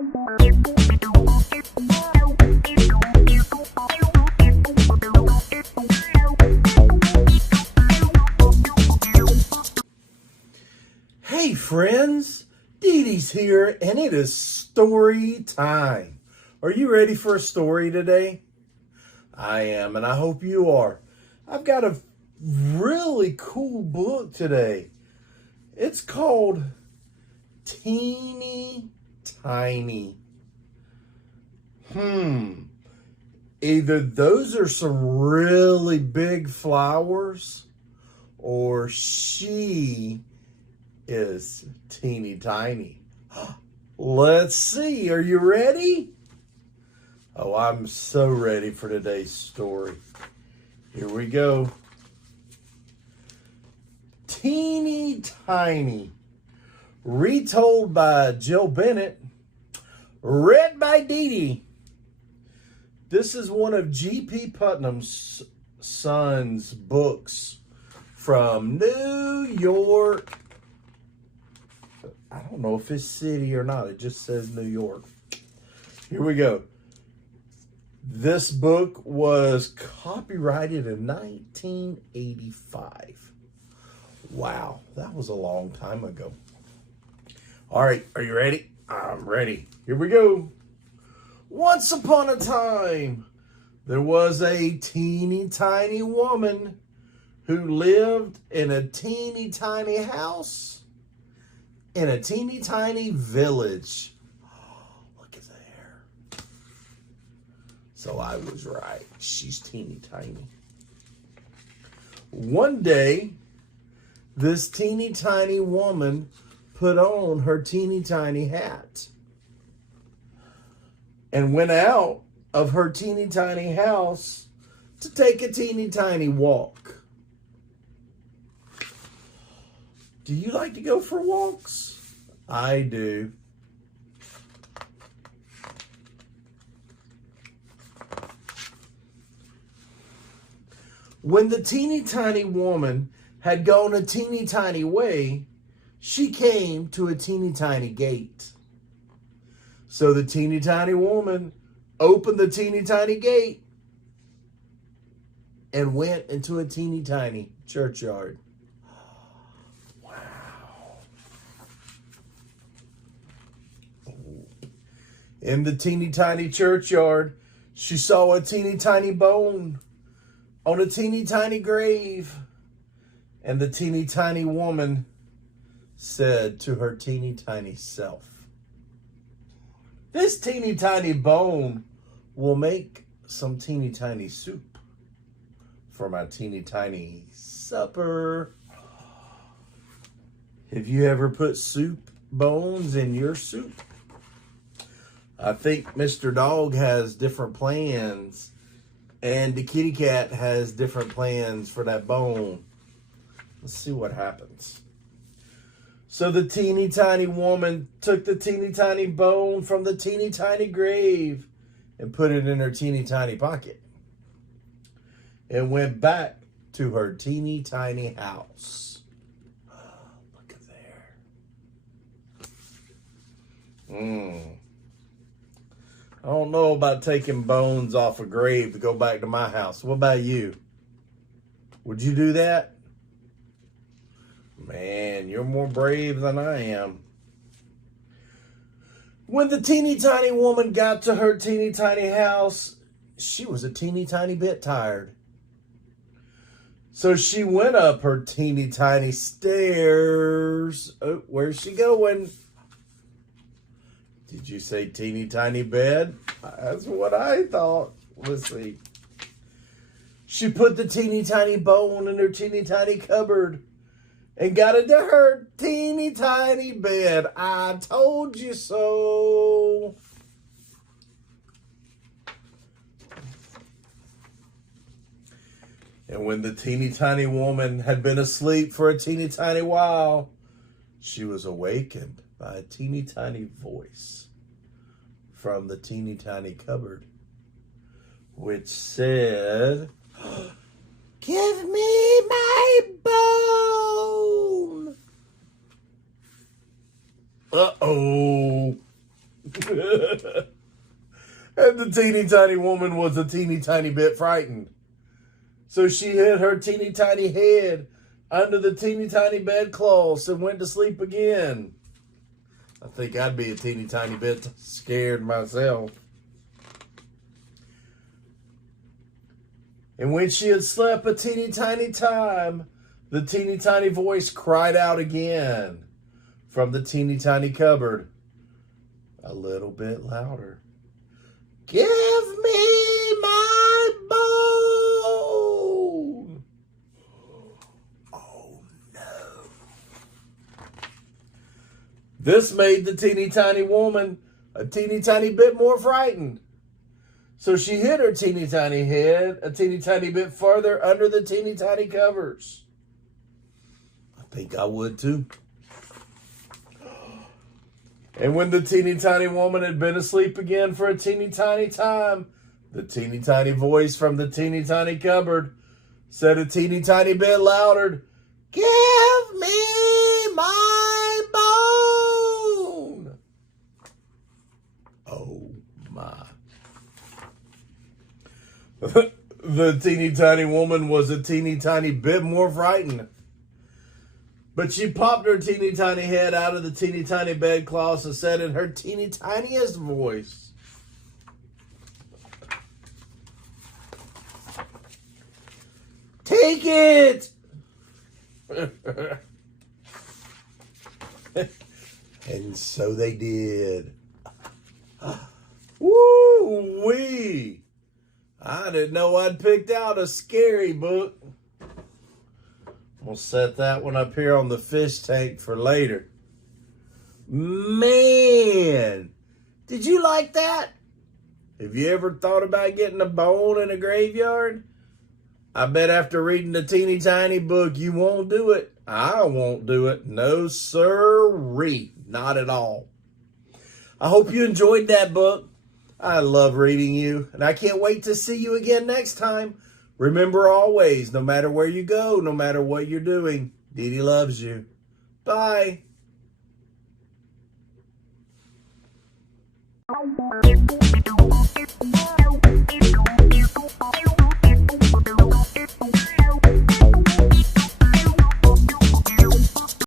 Hey friends, Didi's here and it is story time. Are you ready for a story today? I am, and I hope you are. I've got a really cool book today. It's called Teeny Tiny. Either those are some really big flowers or she is teeny tiny. Let's see. Are you ready? Oh, I'm so ready for today's story. Here we go. Teeny Tiny. Retold by Jill Bennett. Read by Didi. This is one of G.P. Putnam's son's books from New York. I don't know if it's city or not. It just says New York. Here we go. This book was copyrighted in 1985. Wow, that was a long time ago. All right, are you ready? I'm ready. Here we go. Once upon a time, there was a teeny tiny woman who lived in a teeny tiny house in a teeny tiny village. Oh, look at there. So I was right. She's teeny tiny. One day, this teeny tiny woman put on her teeny tiny hat and went out of her teeny tiny house to take a teeny tiny walk. Do you like to go for walks? I do. When the teeny tiny woman had gone a teeny tiny way, she came to a teeny tiny gate. So the teeny tiny woman opened the teeny tiny gate and went into a teeny tiny churchyard. In the teeny tiny churchyard, she saw a teeny tiny bone on a teeny tiny grave. And the teeny tiny woman said to her teeny tiny self, "This teeny tiny bone will make some teeny tiny soup for my teeny tiny supper." Have you ever put soup bones in your soup? I think Mr. Dog has different plans, and the kitty cat has different plans for that bone. Let's see what happens. So the teeny tiny woman took the teeny tiny bone from the teeny tiny grave and put it in her teeny tiny pocket and went back to her teeny tiny house. Look at there. I don't know about taking bones off a grave to go back to my house. What about you? Would you do that? Man, you're more brave than I am. When the teeny tiny woman got to her teeny tiny house, she was a teeny tiny bit tired. So she went up her teeny tiny stairs. Oh, where's she going? Did you say teeny tiny bed? That's what I thought. Let's see. She put the teeny tiny bone in her teeny tiny cupboard and got into her teeny tiny bed. I told you so. And when the teeny tiny woman had been asleep for a teeny tiny while, she was awakened by a teeny tiny voice from the teeny tiny cupboard, which said, "Give me my bone." Uh-oh. And the teeny tiny woman was a teeny tiny bit frightened. So she hid her teeny tiny head under the teeny tiny bedclothes and went to sleep again. I think I'd be a teeny tiny bit scared myself. And when she had slept a teeny tiny time, the teeny tiny voice cried out again from the teeny tiny cupboard, a little bit louder. Give me my bone! Oh no. This made the teeny tiny woman a teeny tiny bit more frightened. So she hid her teeny tiny head a teeny tiny bit further under the teeny tiny covers. I think I would too. And when the teeny tiny woman had been asleep again for a teeny tiny time, the teeny tiny voice from the teeny tiny cupboard said a teeny tiny bit louder, give me my bone! Oh my. The teeny tiny woman was a teeny tiny bit more frightened. But she popped her teeny tiny head out of the teeny tiny bedclothes and said in her teeny tiniest voice, take it! And so they did. Woo-wee! I didn't know I'd picked out a scary book. We'll set that one up here on the fish tank for later. Man, did you like that? Have you ever thought about getting a bone in a graveyard? I bet after reading the teeny tiny book, you won't do it. I won't do it. No sirree. Not at all. I hope you enjoyed that book. I love reading you, and I can't wait to see you again next time. Remember always, no matter where you go, no matter what you're doing, Didi loves you. Bye.